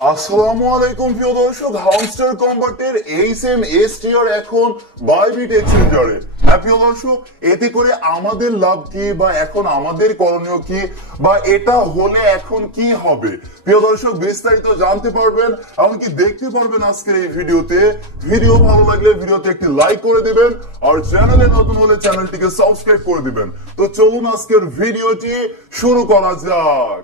আসসালামু আলাইকুম প্রিয় দর্শক, হামস্টার কম্বাটের এই সেম এস টিয়ার এখন বাইবিট এক্সচেঞ্জারে। হ্যাঁ প্রিয় দর্শক, এতে করে আমাদের লাভ কি বা এখন আমাদের করণীয় কি বা এটা হলে এখন কি হবে প্রিয় দর্শক বিস্তারিত জানতে পারবেন, এমনকি দেখতে পারবেন আজকের এই ভিডিওতে। ভিডিও ভালো লাগলে ভিডিওতে একটি লাইক করে দিবেন আর চ্যানেলে নতুন হলে চ্যানেলটিকে সাবস্ক্রাইব করে দিবেন। তো চলুন আজকের ভিডিওটি শুরু করা যাক।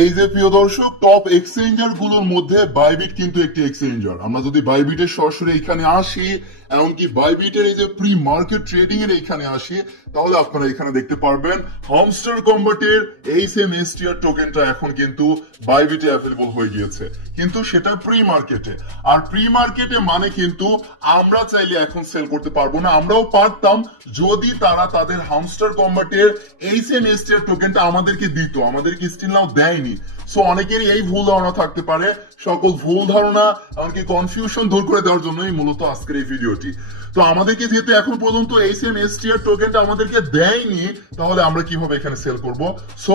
এই যে প্রিয় দর্শক, টপ এক্সচেঞ্জার গুলোর মধ্যে বাইবিট কিন্তু একটি এক্সচেঞ্জার। আমরা যদি বাইবিটের সরাসরি এখানে আসি, এমনকি বাইবিটের এই যে প্রি মার্কেট ট্রেডিং এর এখানে আসি, তাহলে আপনারা এখানে দেখতে পারবেন হামস্টার কম্বাটের এই সেম এসটিআর টোকেনটা এখন কিন্তু বাইবিটে অ্যাভেলেবল হয়ে গিয়েছে, কিন্তু সেটা প্রি মার্কেটে। আর প্রি মার্কেটে মানে কিন্তু আমরা চাইলে এখন সেল করতে পারবো না। আমরাও পারতাম যদি তারা তাদের হামস্টার কম্বাটের এই সেম এসটিআর টোকেনটা আমাদেরকে দিত, আমাদেরকে স্টিল নাও দেয়নি। সো অনেকেরই এই ভুল ধারণা থাকতে পারে। সকল ভুল ধারণা এমনকি কনফিউশন দূর করে দেওয়ার জন্যই মূলত আজকের এই ভিডিওটি। তো আমাদেরকে যেহেতু এখন পর্যন্ত এই সেম এসটিআর টোকেনটা আমাদেরকে দেয়নি, তাহলে আমরা কিভাবে এখানে সেল করব? সো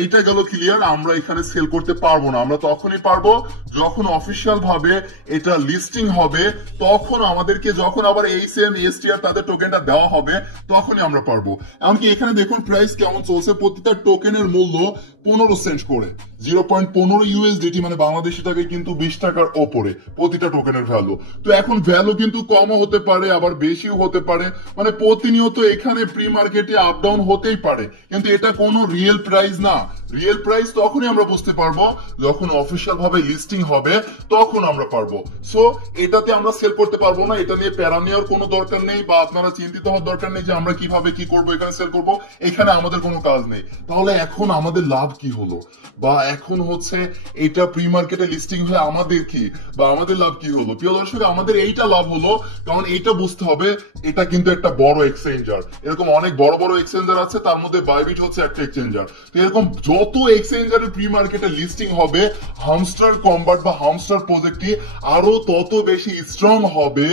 এইটা গেল ক্লিয়ার, আমরা এখানে সেল করতে পারবো না। আমরা তখনই পারবো যখন অফিসিয়াল ভাবে এটা লিস্টিং হবে, তখন আমাদেরকে যখন আবার এই সেম এসটিআর তাদের টোকেনটা দেওয়া হবে তখনই আমরা পারবো। এমনকি এখানে দেখুন প্রাইস কেমন চলছে, প্রতিটা টোকেনের মূল্য 15 সেন্ট করে, 0.15 ইউএসডিটি, মানে বাংলাদেশি টাকায় কিন্তু 20 টাকার ওপরে প্রতিটা টোকেনের ভ্যালু। তো এখন ভ্যালু কিন্তু কমও হতে পারে আবার বেশিও হতে পারে, মানে প্রতিনিয়ত এখানে প্রি মার্কেটে আপ ডাউন হতেই পারে, কিন্তু এটা কোনো রিয়েল প্রাইস না। রিয়েল প্রাইস তখনই আমরা বুঝতে পারবো যখন অফিসিয়াল ভাবে লিস্টিং হবে, তখন আমরা পারবো। সো এটাতে আমরা সেল করতে পারবো না, এটা নিয়ে প্যারা নেওয়ার কোনো দরকার নেই বা আপনারা চিন্তিত হওয়ার দরকার নেই যে আমরা কিভাবে কি করবো, এখানে সেল করবো, এখানে আমাদের কোনো কাজ নেই। তাহলে এখন আমাদের লাভ কি হলো, বা এখন হচ্ছে এটা প্রি মার্কেটে লিস্টিং হয়ে আমাদের কি বা আমাদের লাভ কি হলো? প্রিয় দর্শক, আমাদের এইটা লাভ হলো, কারণ এইটা বুঝতে হবে এটা কিন্তু একটা বড় এক্সচেঞ্জার। এরকম অনেক বড় বড় এক্সচেঞ্জার আছে, তার মধ্যে বাইবিট হচ্ছে একটা এক্সচেঞ্জার। তো এরকম যত এক্সচেঞ্জারের প্রি মার্কেটে লিস্টিং হবে, হামস্টার কম্বাট বা হামস্টার প্রজেক্টটি আরো তত বেশি স্ট্রং হবে।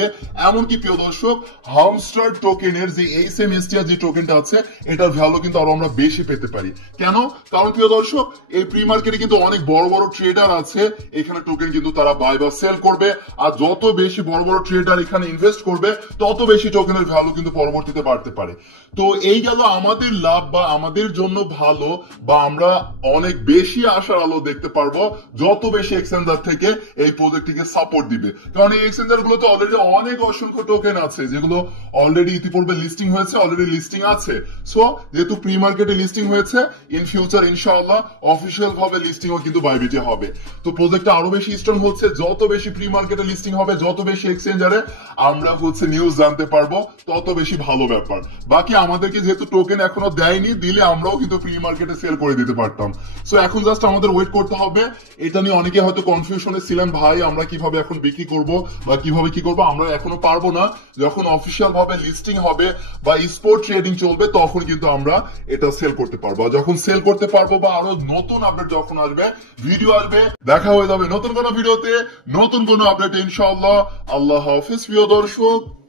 এমনকি প্রিয় দর্শক, হামস্টার টোকেনের যে এইচএমএসটিআর যে টোকেনটা আছে, এটার ভ্যালু কিন্তু আরো আমরা বেশি পেতে পারি। কেন? কারণ প্রিয় দর্শক, এই প্রি মার্কেটে কিন্তু অনেক বড় বড় ট্রেডার আছে, এখানে টোকেন কিন্তু তারা বাই বা সেল করবে। আর যত বেশি বড় বড় ট্রেডার এখানে ইনভেস্ট করবে, তত বেশি টোকেনের ভ্যালু কিন্তু পরবর্তীতে বাড়তে পারে। তো এই গেল আমাদের লাভ বা আমাদের জন্য ভালো, বা আমরা অনেক বেশি আশার আলো দেখতে পারবো যত বেশি এক্সচেঞ্জার থেকে এই প্রজেক্টটিকে সাপোর্ট দিবে। কারণ এই এক্সচেঞ্জার গুলোতে অলরেডি অনেক অসংখ্য টোকেন আছে যেগুলো অলরেডি ইতিপূর্বে লিস্টিং হয়েছে, অলরেডি লিস্টিং আছে। সো যেহেতু প্রি মার্কেটে লিস্টিং হয়েছে, ইন ফিউচার ইনশাআল্লাহ অফিসিয়াল ভাবে লিস্টিংও কিন্তু বাইবিটে হবে। তো প্রজেক্টটা আরো বেশি স্ট্রং হচ্ছে, যত বেশি প্রি মার্কেটে লিস্টিং হবে, যত বেশি এক্সচেঞ্জারে আমরা হচ্ছে নিউজ জানতে পারবো, তত বেশি ভালো ব্যাপার। বাকি আমাদেরকে যেহেতু টোকেন এখনো দেয়নি, দিলে আমরাও কিন্তু প্রি মার্কেটে সেল করে দিতে পারতাম। সো এখন জাস্ট আমাদের ওয়েট করতে হবে। এটা নিয়ে অনেকে হয়তো কনফিউশনে ছিলেন, ভাই আমরা কিভাবে এখন বিক্রি করব বা কিভাবে কি করবো। আমরা এখনো পারবো না, যখন অফিসিয়াল ভাবে লিস্টিং হবে বা স্পোর্ট ট্রেডিং চলবে, তখন কিন্তু আমরা এটা সেল করতে পারবো। যখন সেল করতে পারবো বা আরো নতুন আপডেট যখন আসবে, ভিডিও আসবে, দেখা হয়ে যাবে নতুন কোনো ভিডিওতে, নতুন কোনো আপডেট ইনশাআল্লাহ। আল্লাহ হাফেজ প্রিয় দর্শক।